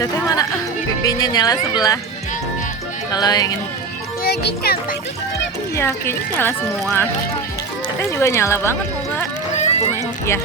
Teteh mana? Pipinya nyala sebelah. Kalau yang ini, iya kayaknya nyala semua. Teteh juga nyala banget mau nggak? Aku main ya.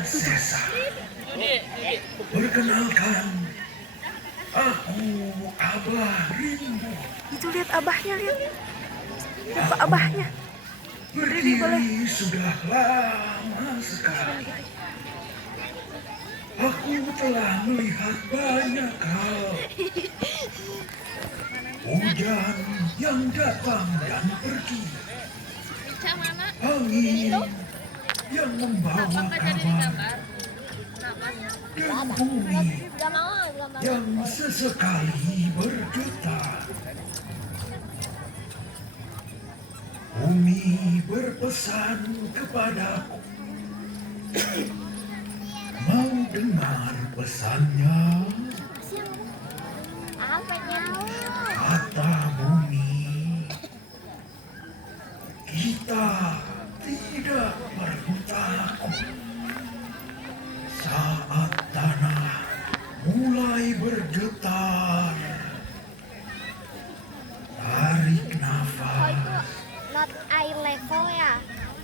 Sesa. Perkenalkan, aku Abah Rimbo. Itu lihat abahnya, lihat. Lihat abahnya. Berdiri sudah lama sekali. Aku telah melihat banyak hal. Hujan yang datang dan pergi. Angin yang membawa kabar. Dan bumi yang sesekali bergetar. Bumi berpesan kepadaku. Mau dengar pesannya? Kata bumi, kita tidak perlu takut. Saat tanah mulai bergetar, tarik nafas Not eye level ya.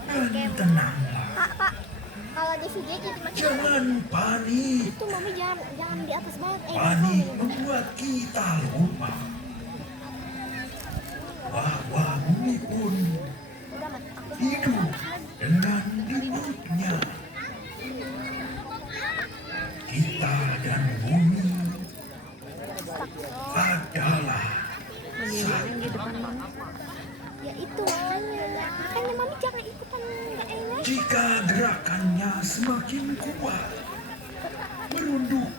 dan tenanglah. Pak, kalau di sini jadi macam Jangan panik. itu mami jangan di atas banget. Panik membuat kita lupa bahwa bumi pun Udah mat, aku hidup dengan hidupnya. Kita dan bumi adalah Yang di depan mama. ya itu makanya mami jangan ikutan nggak enak. jika gerakannya semakin kuat, merunduk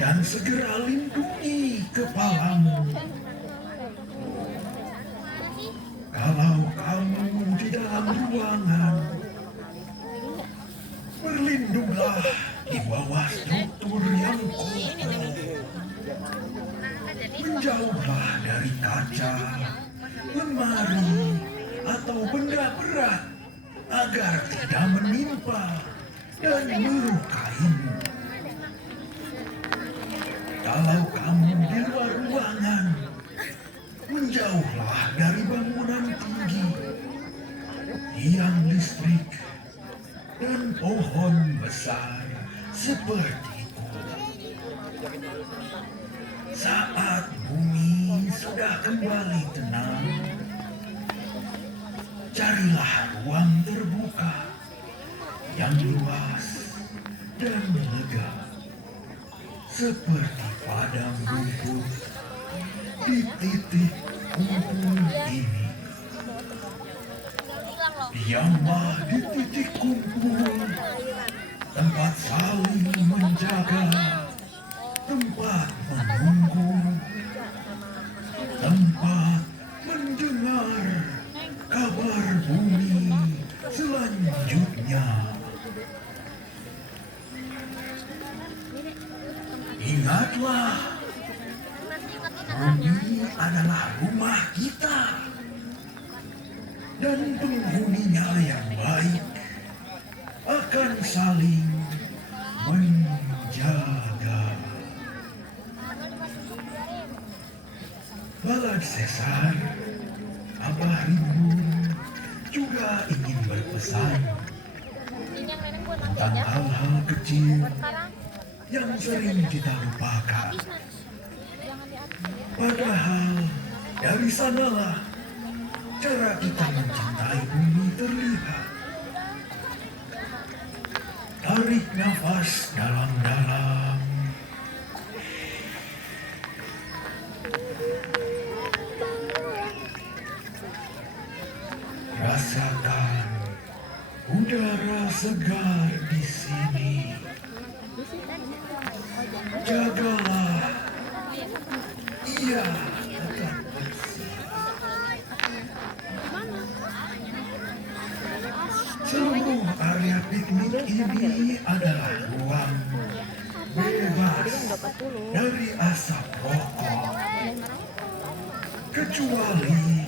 dan segera lindungi kepalamu. Kalau kamu di dalam ruangan, berlindunglah di bawah struktur yang kokoh. Menjauhlah dari kaca, lemari, atau benda berat agar tidak menimpa dan melukaimu. Kalau kamu di luar ruangan, menjauhlah dari bangunan tinggi, tiang listrik, dan pohon besar sepertiku. Saat bumi sudah kembali tenang, carilah ruang terbuka yang luas dan lega, seperti padang rumput di titik kumpul ini. Diamlah di titik kumpul tempat saling menjaga, tempat menunggu, tempat mendengar kabar bumi selanjutnya. Ingatlah, bumi adalah rumah kita dan penghuninya yang baik akan saling menjaga. Balad Sesar, Abah Rimbun juga ingin berpesan tentang hal-hal kecil yang sering kita lupakan. Padahal dari sanalah cara kita mencintai bumi terlihat. Tarik nafas dalam-dalam. Rasakan udara segar di sini. Jagalah ia tetap bersih. Seluruh area piknik ini adalah ruang bebas dari asap rokok, kecuali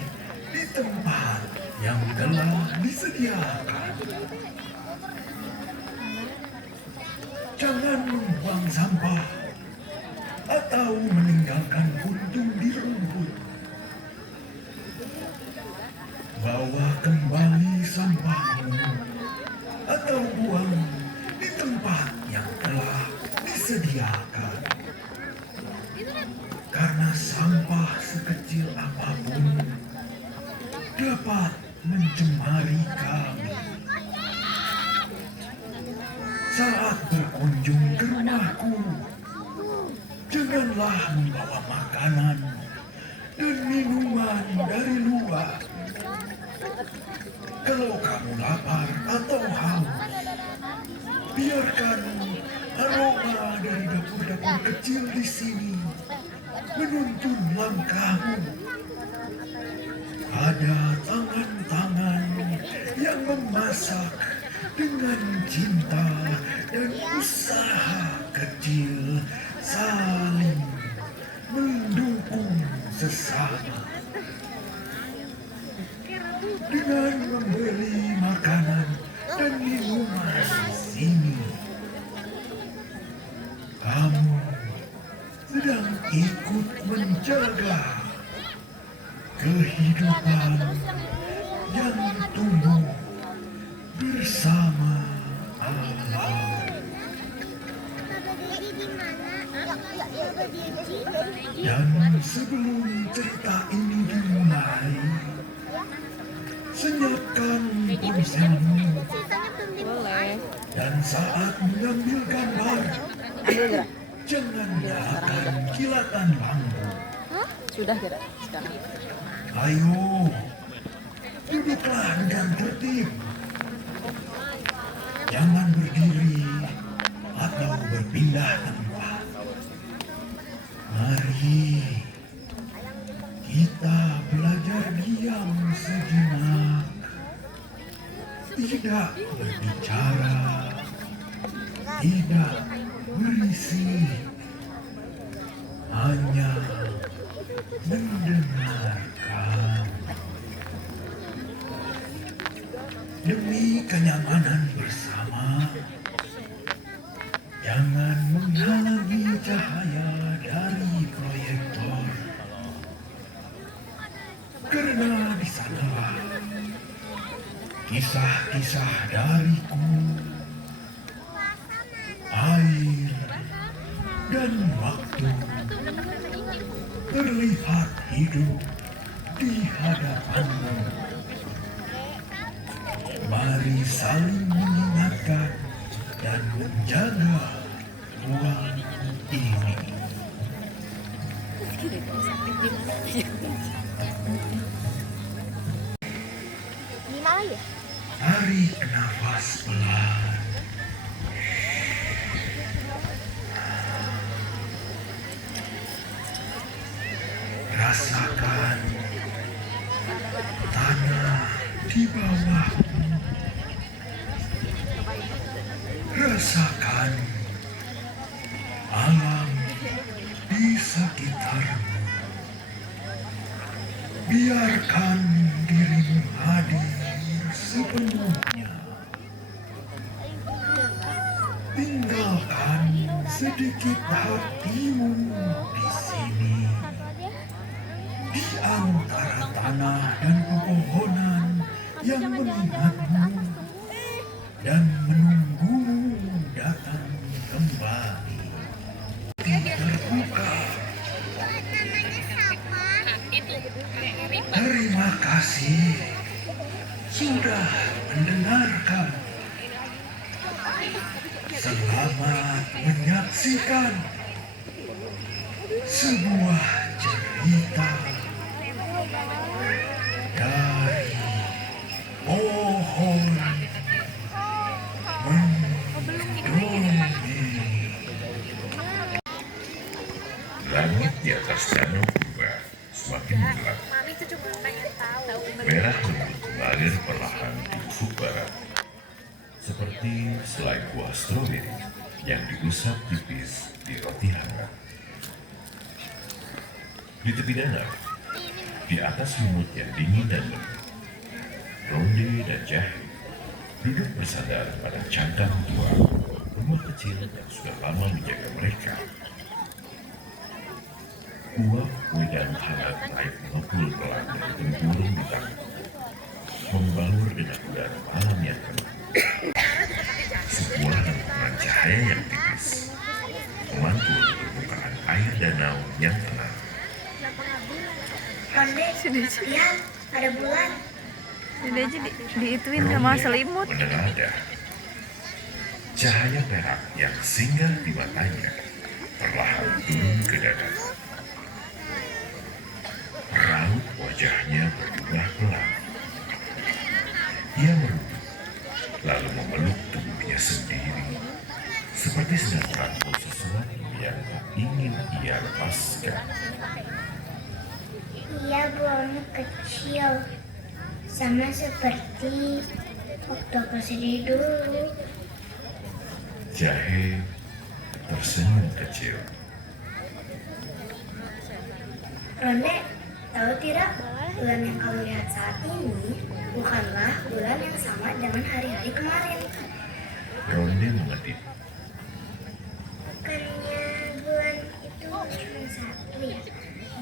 di tempat yang telah disediakan. Jangan membuang sampah atau meninggalkan puntung di rumput. Bawa kembali sampahmu atau buang di tempat yang telah disediakan. Karena sampah sekecil apapun dapat mencemari kami. Saat berkunjung ke rumahku, janganlah membawa makanan dan minuman dari luar. Kalau kamu lapar atau haus, biarkan aroma dari dapur-dapur kecil di sini menuntun langkahmu. Ada tangan-tangan yang memasak dengan cinta dan usaha kecil saling mendukung sesama. Dengan membeli makanan dan minuman di sini, kamu sedang ikut menjaga kehidupan yang tumbuh bersama alam. Dan sebelum cerita ini dimulai, senyapkan ponselmu. Boleh. Dan saat mengambil gambar, jangan nyalakan kilatan lampu. Sudah gerak sekarang. Ayo, duduklah dengan tertib. Jangan berdiri atau berpindah tempat. Mari kita belajar diam sejenak. Tidak berbicara, tidak berisik, hanya mendengarkan. Demi kenyamanan bersama, jangan menghalangi cahaya dari proyektor. Karena di sanalah kisah-kisah dariku, air, dan waktu terlihat hidup di hadapanmu. Mari saling mengingatkan dan menjaga ruang ini. Gimana ya? Tarik nafas pelan. Rasakan tanah di bawahmu. Rasakan alam di sekitarmu. Biarkan dirimu hadir sepenuhnya. Tinggalkan sedikit hatimu di sini. Di antara tanah dan pepohonan yang mengingatmu dan menunggumu datang kembali. Terbuka. Terima kasih sudah mendengarkan. Selamat menyaksikan sebuah cerita dari pohon mendongeng. Langit di atas danau purba semakin gelap. Merah lembut mengalir perlahan di ufuk barat, seperti selai buah stroberi yang diusap tipis di roti hangat. Di tepi danau, di atas lumut yang dingin dan lembut, Ronde dan Jahe duduk bersandar pada candang tua rumah kecil yang sudah lama menjaga mereka. Uap wedang hangat naik mengepul pelan dari tempurung di tangan, membalur dengan udara malam yang penuh. Sebuah lempengan cahaya yang tipis memantul di permukaan air danau yang tenang. Ronde, lihat ada bulan. Jadi aja diituin sama selimut. Menengadah. Cahaya perak yang singgah di matanya perlahan turun ke dada. Raut wajahnya berubah pelan. Ia merunduk, lalu memeluk tubuhnya sendiri, seperti sedang merangkul sesuatu yang tak ingin ia lepaskan. Iya, bulannya kecil. Sama seperti waktu aku sedih dulu. Jahe tersenyum kecil. Ronde, tahu tidak, bulan yang kamu lihat saat ini bukanlah bulan yang sama dengan hari-hari kemarin. Ronde mengerti. Bukannya bulan itu cuma satu ya?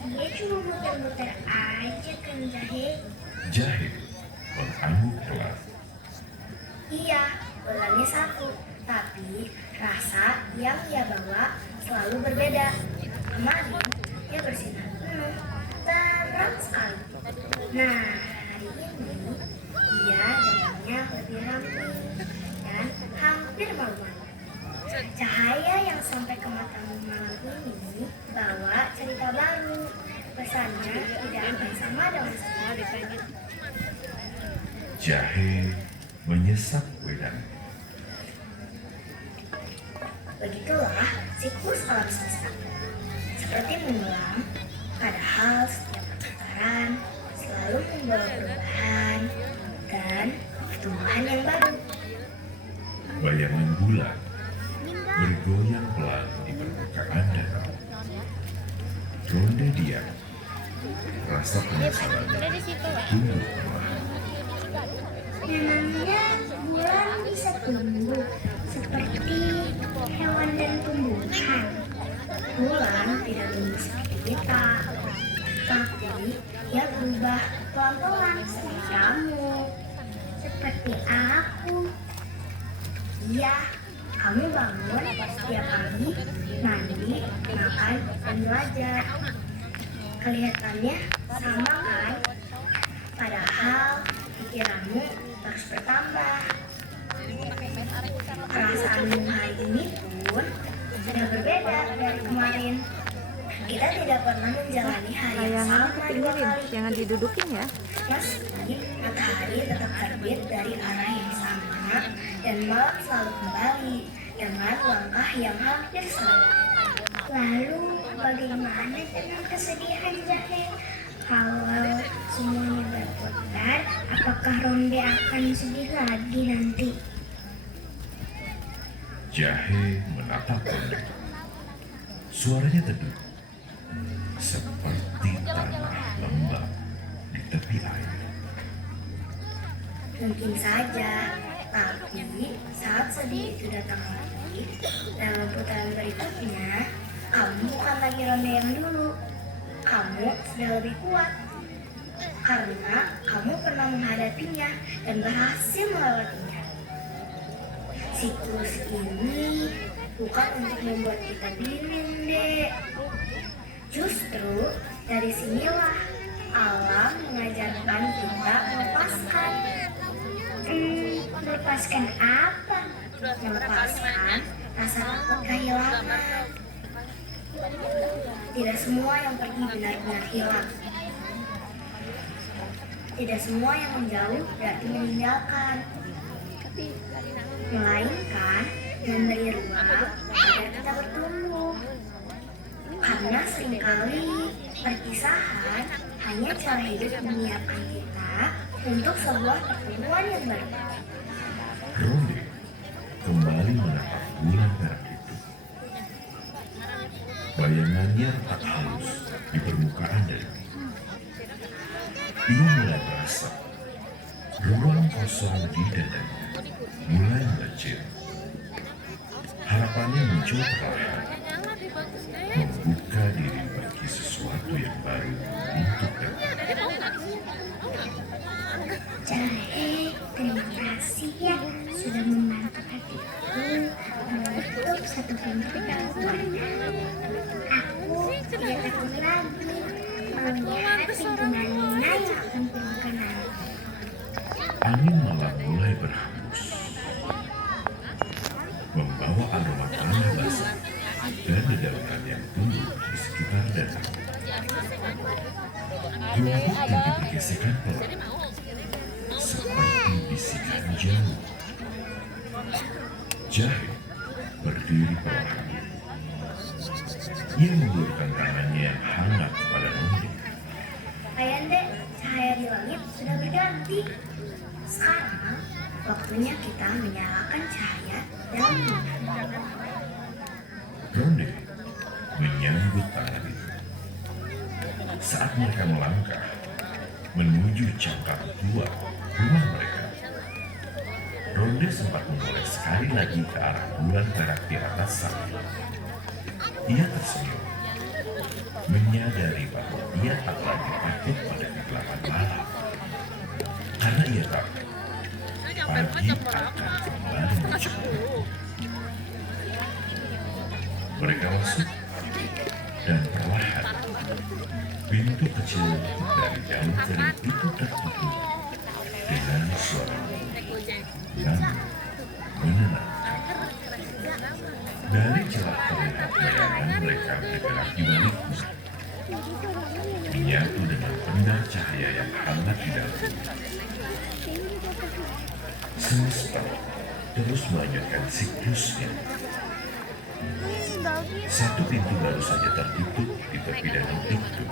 Dia cuma muter-muter aja kan, Jahe. Jahe mengangguk pelan. Iya, bulannya satu, tapi rasa yang ia bawa selalu berbeda. Kemarin dia bersinar penuh, terang sekali. Nah, hari ini dia datangnya lebih ramping dan hampir malu-malu. Cahaya yang sampai ke matamu malam ini bawa cerita baru. Pesannya tidak akan sama dengan sebelumnya. Jahe menyesap wedang. Begitulah siklus alam semesta. Seperti mengulang, padahal setiap perputaran selalu membawa perubahan dan pertumbuhan yang baru. Bayangan bulan bergoyang pelan di permukaan danau. Ronde diam. Rasa penyesalan tumbuh perlahan. Memangnya bulan bisa tumbuh seperti hewan dan tumbuhan. Bulan tidak tumbuh seperti kita, tapi ia berubah pelan-pelan seperti kamu, seperti aku. Iya, kamu bangun setiap pagi, mandi, makan, dan belajar. Kelihatannya sama kan? Padahal pikiranmu terus bertambah. Perasaanmu hari ini pun sudah berbeda dari kemarin. Kita tidak pernah menjalani hari yang Layangannya sama dua ketinggalin, kali. jangan didudukin ya. Meski matahari tetap terbit dari arah yang sama dan malam selalu kembali dengan langkah yang hampir sama. Lalu bagaimana dengan kesedihan Jahe? Kalau semuanya berputar, apakah Ronde akan sedih lagi nanti? Jahe menatap Ronde. Suaranya teduh, seperti tanah lembab di tepi air. Mungkin saja, tapi saat sedih itu datang lagi, dalam putaran berikutnya, kamu bukan lagi Ronde yang dulu. Kamu sudah lebih kuat. Karena kamu pernah menghadapinya dan berhasil melewatinya. Siklus ini bukan untuk membuat kita bingung, Dek. Justru dari sinilah alam mengajarkan kita melepaskan. Melepaskan apa? Melepaskan rasa takut kehilangan. Tidak semua yang pergi benar-benar hilang. Tidak semua yang menjauh berarti meninggalkan. Melainkan memberi ruang agar kita bertumbuh. Karena seringkali perpisahan hanya cara hidup menyiapkan kita untuk sebuah pertemuan yang baru. Ronde kembali menatap bulan perak itu. Bayangannya tak halus di permukaan dari. Ia mulai merasa ruang kosong di dadanya mulai mengecil. Harapannya muncul perlahan, membuka diri bagi sesuatu yang baru untuk datang. Jahe, terima kasih ya sudah membantu hatiku menutup satu pintu gangguan. Aku tidak takut lagi melihat pintu Nina yang akan kubuka nanti. Angin malam mulai berhembus, membawa aroma tanah basah dan dedaunan yang tumbuh di sekitar danau. Rumput yang dipergesekan pelan, seperti bisikan jauh. Jahe berdiri perlahan. Ia mengulurkan tangannya yang hangat pada Ronde. Ayande, cahaya di langit sudah berganti. Sekarang waktunya kita menyalakan cahaya dalam bulan. Ronde menyambut tangan itu. Saat mereka melangkah menuju cangkang tua rumah mereka, Ronde sempat menoleh sekali lagi ke arah bulan perak di atas sana. Ia tersenyum, menyadari bahwa ia tak lagi takut pada kegelapan malam. Karena ia tahu pagi akan kembali menjemput. Mereka masuk dan perlahan pintu kecil dari daun kering itu tertutup dengan suara namun menenangkan. Dari celah terlihat bayangan mereka bergerak di baliknya, menyatu dengan pendar cahaya yang hangat di dalamnya. Semesta terus melanjutkan siklusnya. Satu pintu baru saja tertutup di tepi danau itu.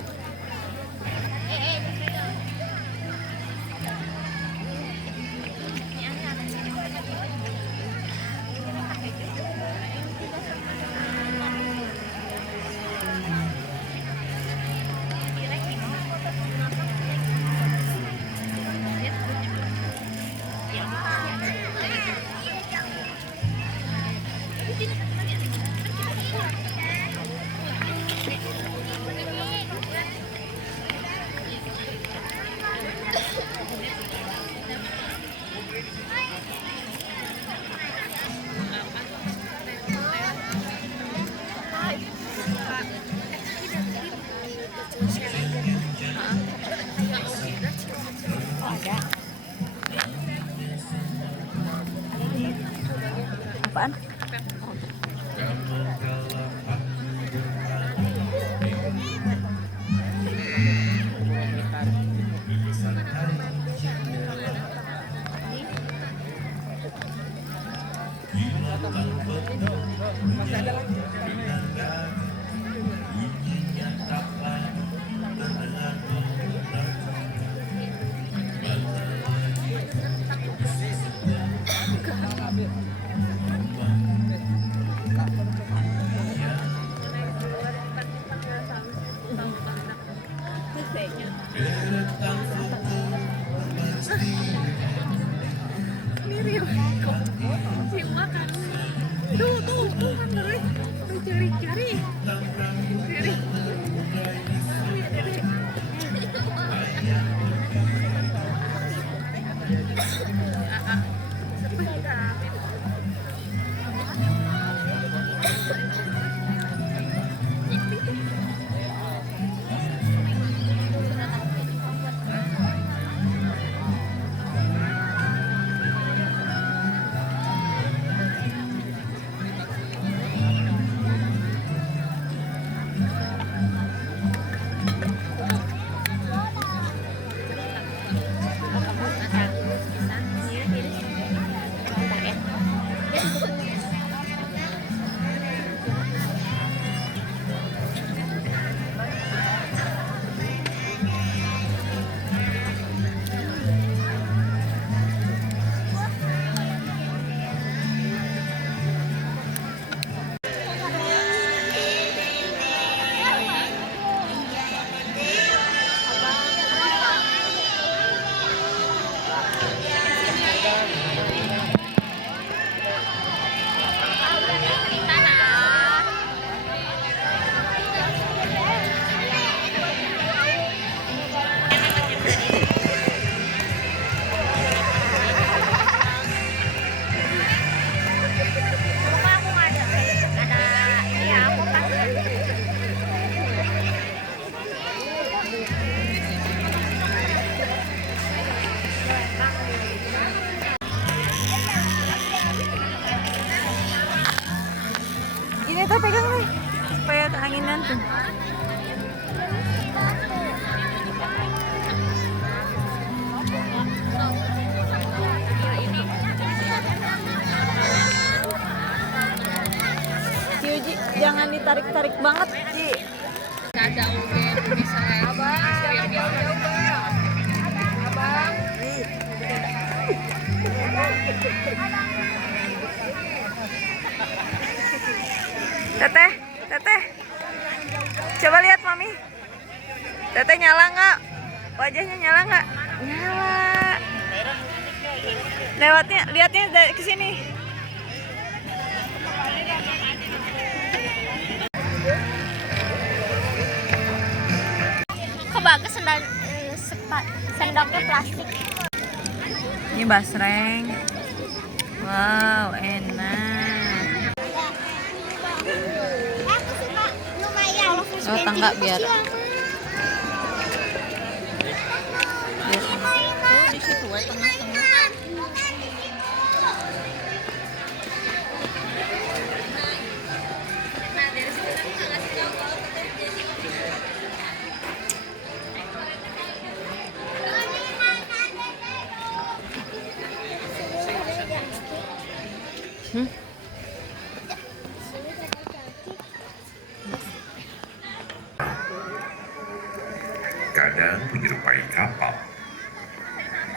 Apaan? jalan tuh. Ci Uji, jangan ditarik-tarik banget, Ci. Teteh, teteh, coba lihat mami. Teteh nyala nggak? Wajahnya nyala nggak? Nyala. Lewatnya, lihatnya dari ke sini. Kok bagus sendoknya plastik. Ini basreng. Wow, enak. Aku suka lumayan. Oh, tangga biar. Di situ tengah-tengah. Kadang menyerupai kapal,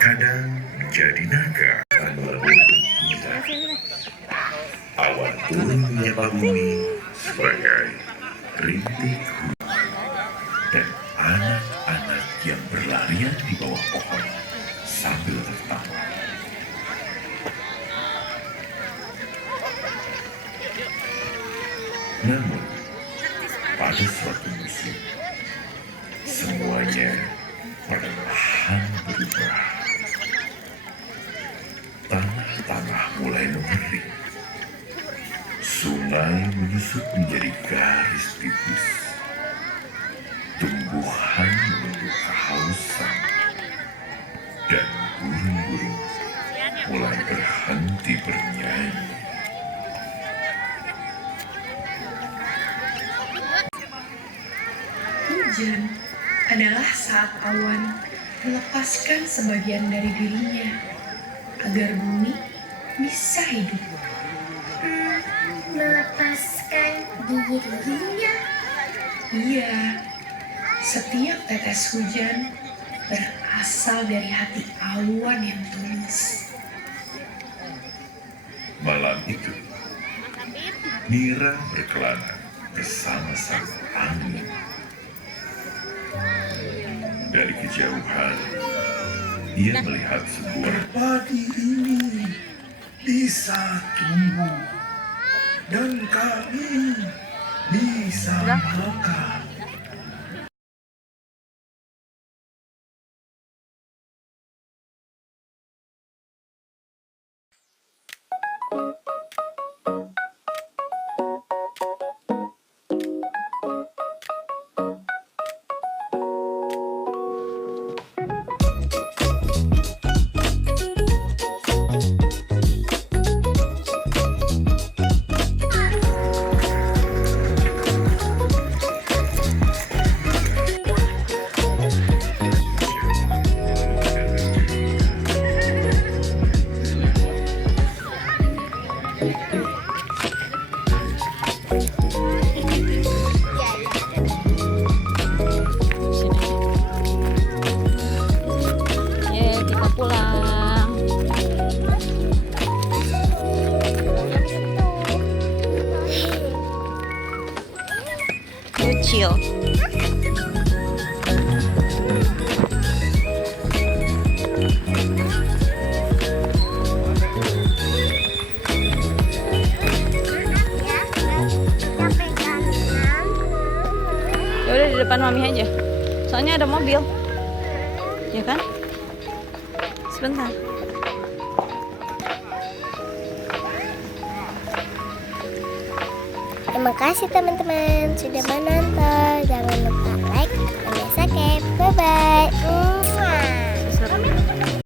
kadang menjadi naga dan berbeda. Awan turun menyapa bumi sebagai rintik hujan, dan anak-anak yang berlarian di bawah pohon sambil tertawa. Namun, pada suatu musim, semuanya perlahan berubah. Tanah-tanah mulai mengering. Sungai menyusut menjadi garis tipis. Tumbuhan menunggu kehausan. Dan burung-burung mulai berhenti bernyanyi. Hujan adalah saat awan melepaskan sebagian dari dirinya agar bumi bisa hidup. Melepaskan dirinya. Iya, setiap tetes hujan berasal dari hati awan yang tulus. Malam itu, Nira berkelana bersama-sama angin. Dari kejauhan, ia melihat sebuah Padi ini bisa tumbuh dan kami bisa makan. Ye, kita pulang. Kecil. Ya udah di depan mami aja. Soalnya ada mobil. Ya kan? Sebentar. Terima kasih teman-teman sudah menonton. Jangan lupa like dan subscribe. Bye bye.